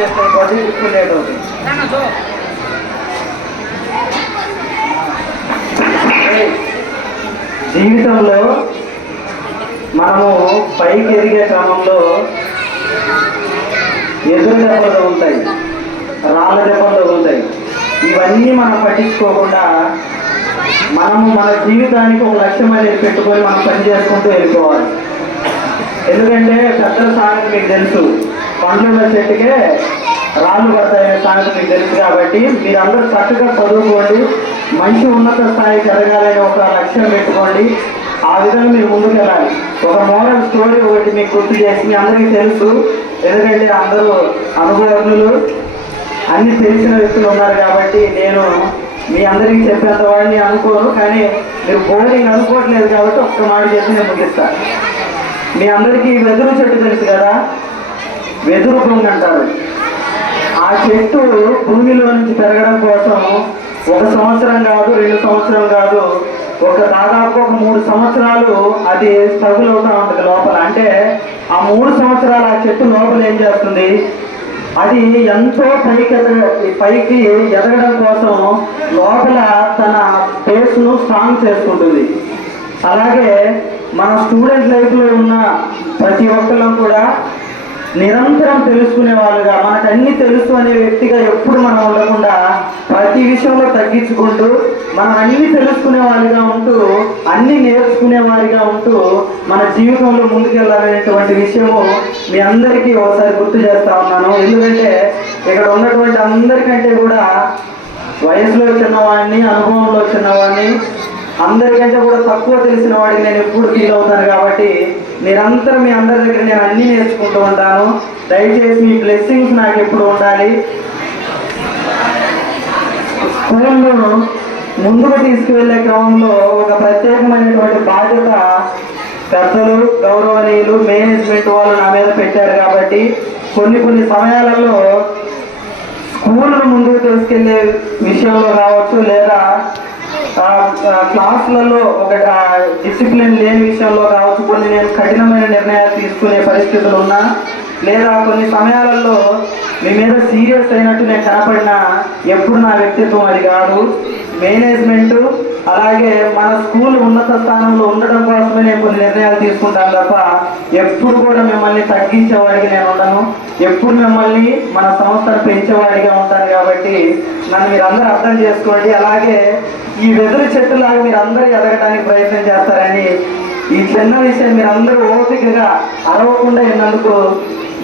చేస్తే కొద్ది ఇప్పుడు లేట్ అవుతుంది. జీవితంలో మనము పైకి ఎదిగే క్రమంలో ఎదురు దెబ్బలు ఉంటాయి, రాళ్ళ దెబ్బలు ఉంటాయి. ఇవన్నీ మనం పట్టించుకోకుండా మనము మన జీవితానికి ఒక లక్ష్యం అనేది పెట్టుకొని మనం పని చేసుకుంటూ వెళ్ళిపోవాలి. ఎందుకంటే పెద్దల సామెత మీకు తెలుసు, పండ్లున్న చెట్టుకే రాళ్ళు పడతాయనే సామెత మీకు తెలుసు. కాబట్టి మీరందరూ చక్కగా చదువుకోండి, మంచి ఉన్నత స్థాయికి ఎదగాలని ఒక లక్ష్యం పెట్టుకోండి. ఆ విధంగా మీరు ముందుకు వెళ్ళాలి. ఒక మోరల్ స్టోరీ ఒకటి మీకు గుర్తు చేసి, మీ అందరికీ తెలుసు, ఎందుకంటే అందరూ అనుభవజ్ఞులు, అన్ని తెలిసిన వ్యక్తులు ఉన్నారు. కాబట్టి నేను మీ అందరికీ చెప్పేంత వాడిని అనుకోను, కానీ మీరు బోరింగ్ అనుకోవట్లేదు కాబట్టి ఒక్క మాట చేసి నేను ముగిస్తాను. మీ అందరికీ వెదురు చెట్టు తెలుసు కదా, వెదురు బొంగ అంటారు. ఆ చెట్టు భూమిలో నుంచి పెరగడం కోసం 1 సంవత్సరం కాదు, 2 సంవత్సరం కాదు, దాదాపు ఒక 3 సంవత్సరాలు అది స్ట్రగుల్ అవుతూ ఉంటుంది లోపల. అంటే ఆ 3 సంవత్సరాలు ఆ చెట్టు లోపల ఏం చేస్తుంది, అది ఎంతో పైకి ఎదగడం కోసం లోపల తన బేస్ను స్ట్రాంగ్ చేసుకుంటుంది. అలాగే మన స్టూడెంట్ లైఫ్లో ఉన్న ప్రతి ఒక్కళ్ళం కూడా నిరంతరం తెలుసుకునే వాళ్ళుగా, మనకు అన్ని తెలుసు అనే వ్యక్తిగా ఎప్పుడు మనం ఉండకుండా ప్రతి విషయంలో తగ్గించుకుంటూ మనం అన్ని తెలుసుకునే వారిగా ఉంటూ అన్ని నేర్చుకునే వారిగా ఉంటూ మన జీవితంలో ముందుకెళ్ళాలనేటువంటి విషయము మీ అందరికీ ఒకసారి గుర్తు చేస్తా ఉన్నాను. ఎందుకంటే ఇక్కడ ఉన్నటువంటి అందరికంటే కూడా వయసులో చిన్నవాడిని, అనుభవంలో చిన్నవాడిని, అందరికంటే కూడా తక్కువ తెలిసిన వాడికి నేను ఎప్పుడు ఫీల్ అవుతాను. కాబట్టి నిరంతరం మీ అందరి దగ్గర నేను అన్నీ నేర్చుకుంటూ ఉంటాను. దయచేసి మీ బ్లెస్సింగ్స్ నాకు ఎప్పుడు ఉండాలి. స్కూల్ను ముందుకు తీసుకువెళ్ళే క్రమంలో ఒక ప్రత్యేకమైనటువంటి బాధ్యత పెద్దలు, గౌరవనీయులు, మేనేజ్మెంట్ వాళ్ళు నా మీద పెట్టారు. కాబట్టి కొన్ని సమయాలలో స్కూల్ను ముందుకు తీసుకెళ్లే విషయంలో కావచ్చు, లేదా క్లాసులలో ఒక డిసిప్లిన్ లేని విషయంలో కావచ్చు, కొన్ని నేను కఠినమైన నిర్ణయాలు తీసుకునే పరిస్థితులు ఉన్నా, లేదా కొన్ని సమయాలలో మీ మీద సీరియస్ అయినట్టు నేను కనపడినా ఎప్పుడు నా వ్యక్తిత్వం అది కాదు. మేనేజ్మెంట్ అలాగే మన స్కూల్ ఉన్నత స్థానంలో ఉండడం కోసమే నేను కొన్ని నిర్ణయాలు తీసుకుంటాను తప్ప ఎప్పుడు కూడా మిమ్మల్ని తగ్గించేవాడికి నేను ఉండను. ఎప్పుడు మిమ్మల్ని మన సంస్థను పెంచేవాడిగా ఉంటాను. కాబట్టి నన్ను మీరు అందరూ అర్థం చేసుకోండి. అలాగే ఈ వెదురు చెట్టులాగా మీరు అందరూ ఎదగడానికి ప్రయత్నం చేస్తారని ఈ చిన్న విషయం మీరు అందరూ ఓపికగా అరవకుండా విన్నందుకు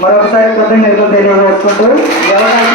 మరొకసారి కృతజ్ఞతలు తెలియజేసుకుంటూ ఎవరైనా